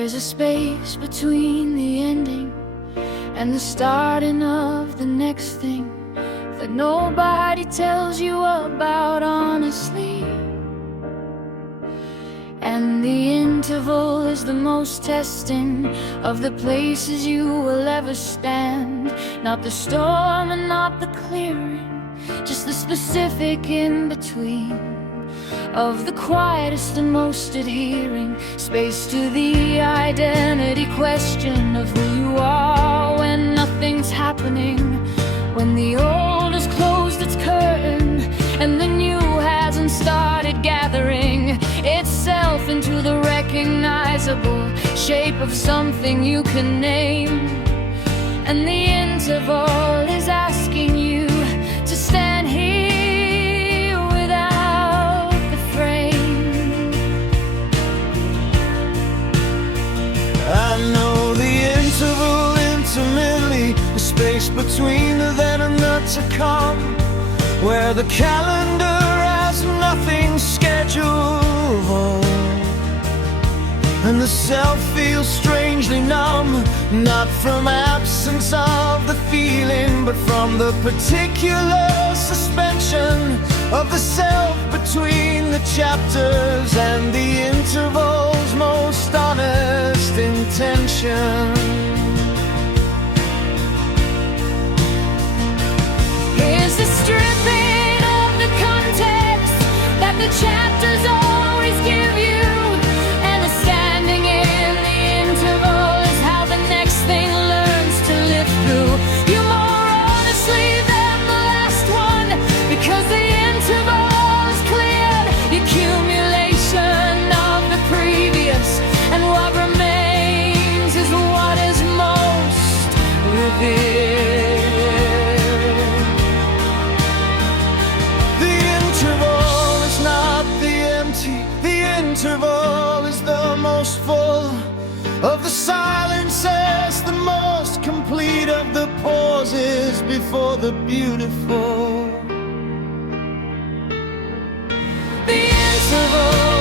is a space between the ending and the starting of the next thing that nobody tells you about honestly. And the interval is the most testing of the places you will ever stand. Not the storm and not the clearing, just the specific in between of the quietest and most adhering space to the identity question of who you are when nothing's happening, when the old has closed its curtain and the new hasn't started gathering itself into the recognizable shape of something you can name. And the interval is asking you to stand here without the frame. I know the interval intimately, the space between the then and the to come, where the calendar has nothing scheduled and the self feels strangely numb, not from absence of the feeling, but from the particular suspension of the self between the chapters and the interval's most honest intention. Here's the stripping of the context that the chapters always give you, and the standing in the interval is how the next thing learns to live through you more honestly than the last one, because the interval is cleared the accumulation of the previous, and what remains is what is most revealed. The interval is the most full of the silences, the most complete of the pauses before the beautiful. The interval,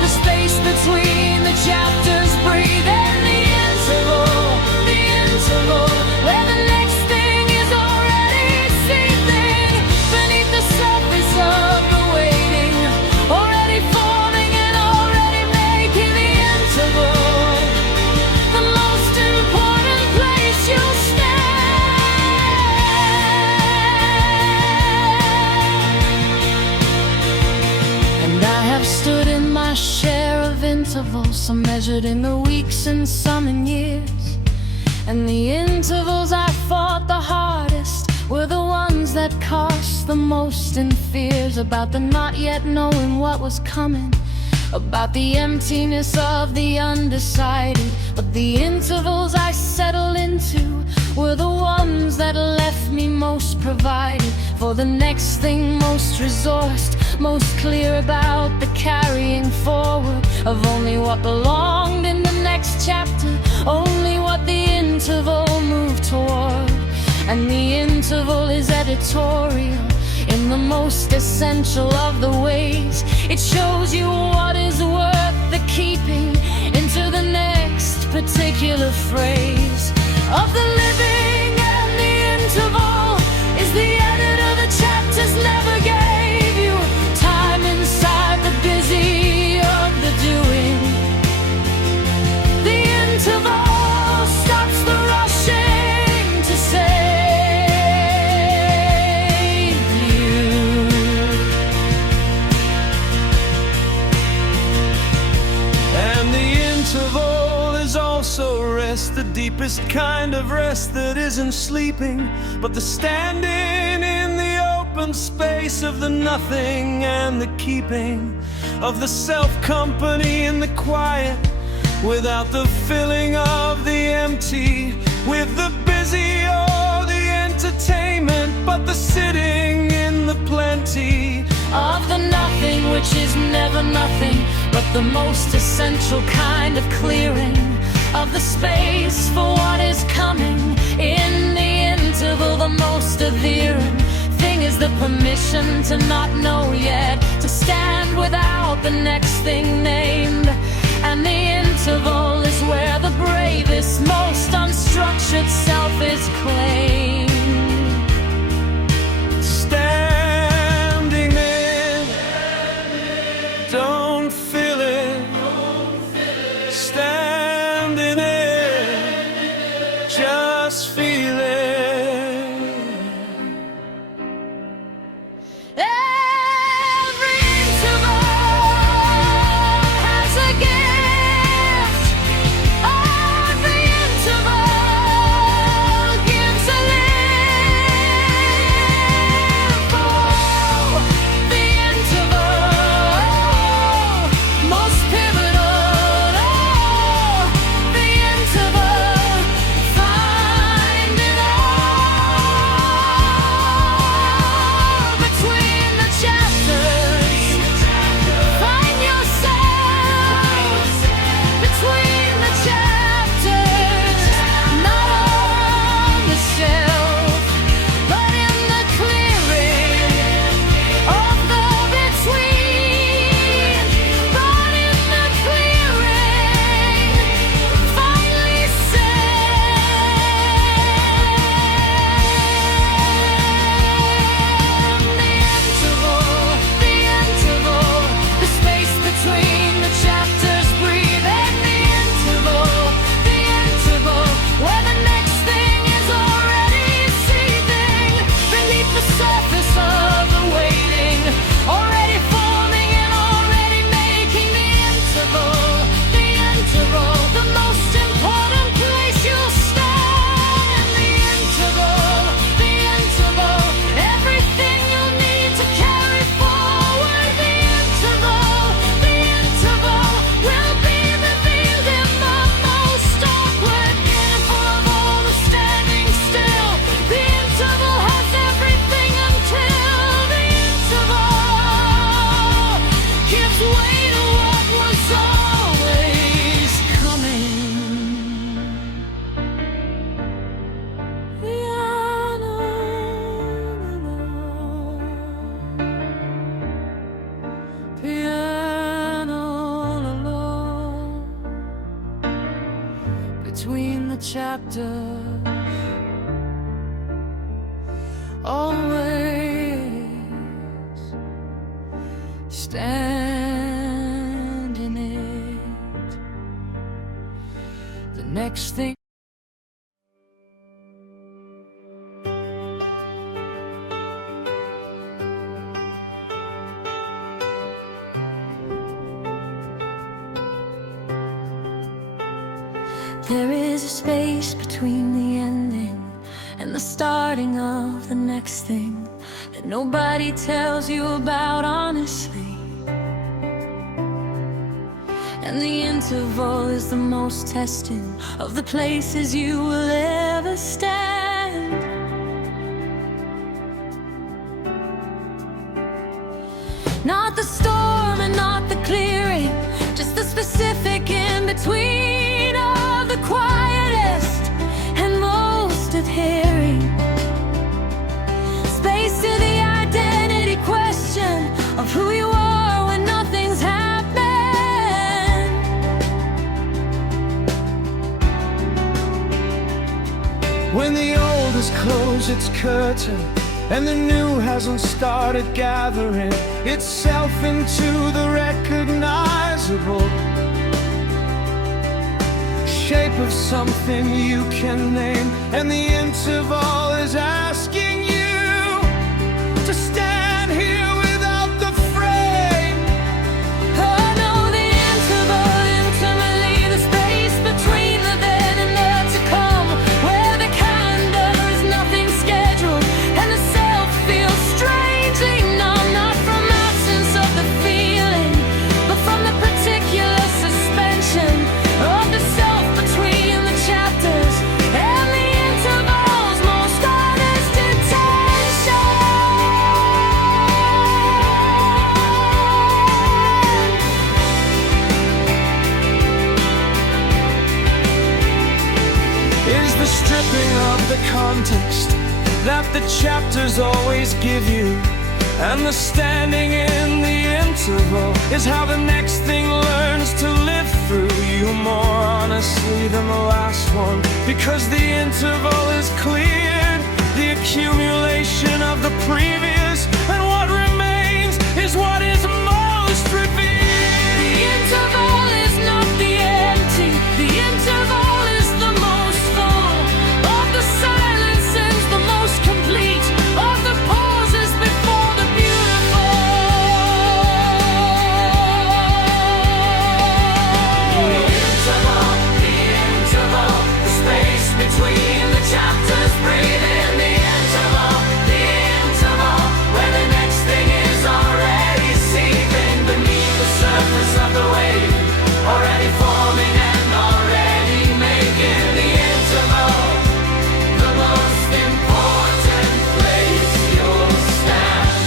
the space between the chapters breathe, and the interval, where the next thing is already seething beneath the surface of the waiting, already forming and already making the interval the most important place you'll stand. And I have stood in my share of intervals, some measured in the weeks and some in years. And the intervals I fought the hardest were the ones that cost the most in fears, about the not yet knowing what was coming, about the emptiness of the undecided. But the intervals I settled into were the ones that left me most provided for the next thing, most resourced, most clear about the carrying forward of only what belonged in the next chapter, only what the interval moved toward. And the interval is editorial in the most essential of the ways. It shows you what is worth the keeping into the next particular phrase of the living. And the interval is the editor the chapters never gave you, time inside the busy of the doing. The interval stops the rushing to save you. And the interval is also rest, the deepest kind of rest that isn't sleeping, but the standing in the open space of the nothing and the keeping of the self-company in the quiet, without the filling of the empty with the busy or the entertainment, but the sitting in the plenty of the nothing, which is never nothing, but the most essential kind of clearing of the space for what is coming. In the interval, the most adhering thing is the permission to not know yet, to stand without the next thing named. And the interval is where the bravest, most unstructured self is claimed. Standing there, don't feel it. Standing there, just feel it. Between the chapters, always stand in it. The next thing. There is a space between the ending and the starting of the next thing that nobody tells you about honestly. And the interval is the most testing of the places you will ever stand. Not the storm and not the clearing, just the specific in between. The quietest and most adhering space to the identity question of who you are when nothing's happened. When the old has closed its curtain and the new hasn't started gathering itself into the recognizable shape of something you can name, and the interval is asking you to stand here without the frame. Oh no, the interval, intimately the space between the then and the to come, where the calendar is nothing scheduled and the self feels strangely numb, not from absence of the feeling, but from the particular suspension of the self between the chapters and the interval's most honest intention. Is the stripping of the context that the chapters always give you And the standing in the interval is how the next thing learns to live through you more honestly than the last one. Because the interval is cleared, the accumulation of the previous, and what remains is what is most revealed. The interval is not the empty. The interval is the most full. Of the silences, the most complete. Of the pauses before the beautiful. The interval, the space between the chapters. Breathe in the interval, where the next thing is already seeping beneath the surface of the wave, already forming and already making the interval the most important place you'll stand.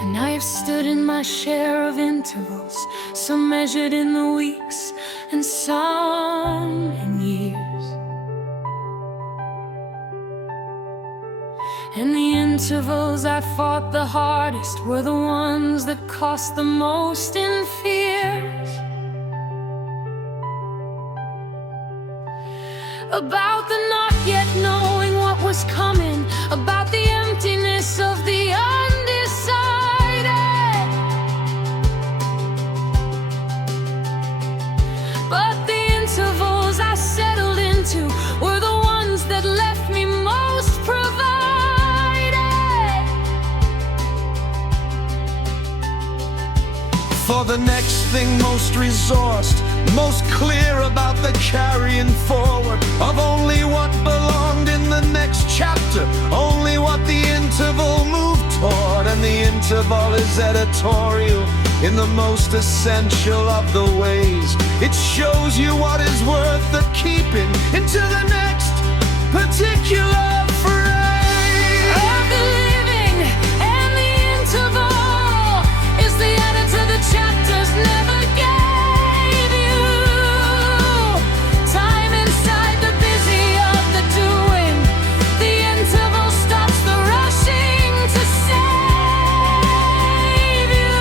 And I have stood in my share of intervals, some measured in the weeks and some in years. And the intervals I fought the hardest were the ones that cost the most in fears. About the not yet knowing what was coming, about the emptiness of the undecided. But the intervals I settled into were the ones that left me most provided. For the next thing most resourced, most clear about the carrying forward of only what belonged in the next chapter, only what the interval moved toward. And the interval is editorial in the most essential of the ways. It shows you what is worth the keeping into the next particular phrase. Of the living and the interval is the editor the chapters never gave you. Time inside the busy of the doing. The interval stops the rushing to save you.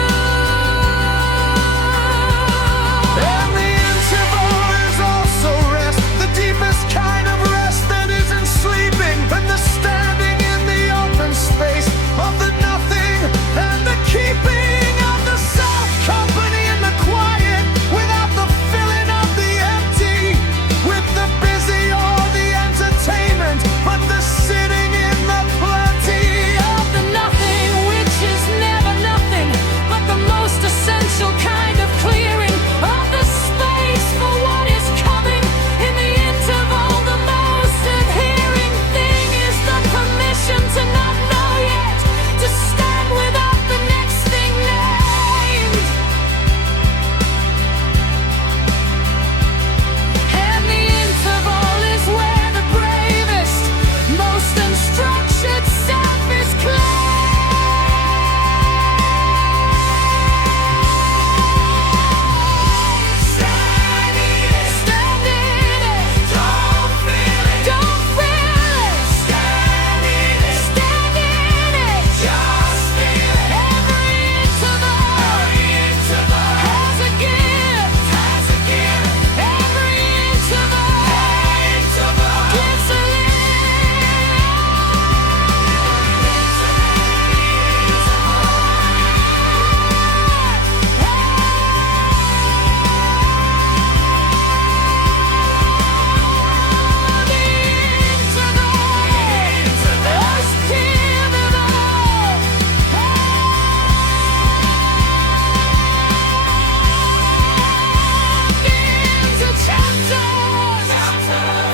And the interval is also rest, the deepest kind of rest that isn't sleeping, and the standing in the open space of the nothing, and the keeping of the self, company in the quiet, without the filling of the empty, with the busy or the entertainment, but the sitting in the plenty. Of the nothing, which is never nothing, but the most essential kind of clearing of the space for what is coming in the interval. The most adhering thing is the permission to not know yet, to stand without the next thing named. And the interval is where the bravest, most unstructured self is Stand in it. Don't feel it. Stand in it. Just feel it. Every interval has a gift. Every interval gives a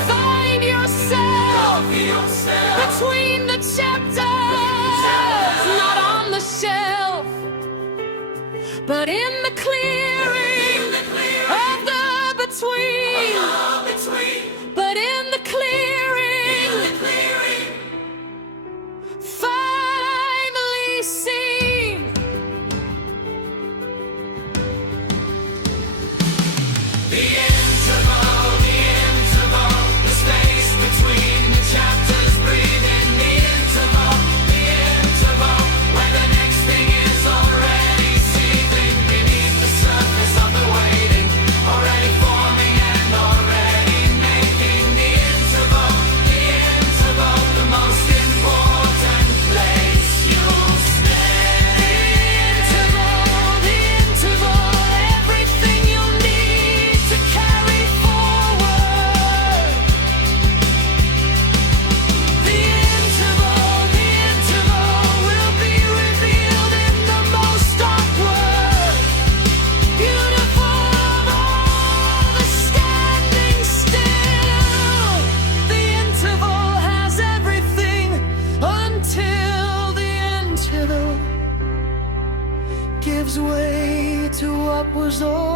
Find yourself between the chapters, not on the shelf, but in the clearing of the between. But in the clearing, finally seen. The interval, the space between the chapters. was over.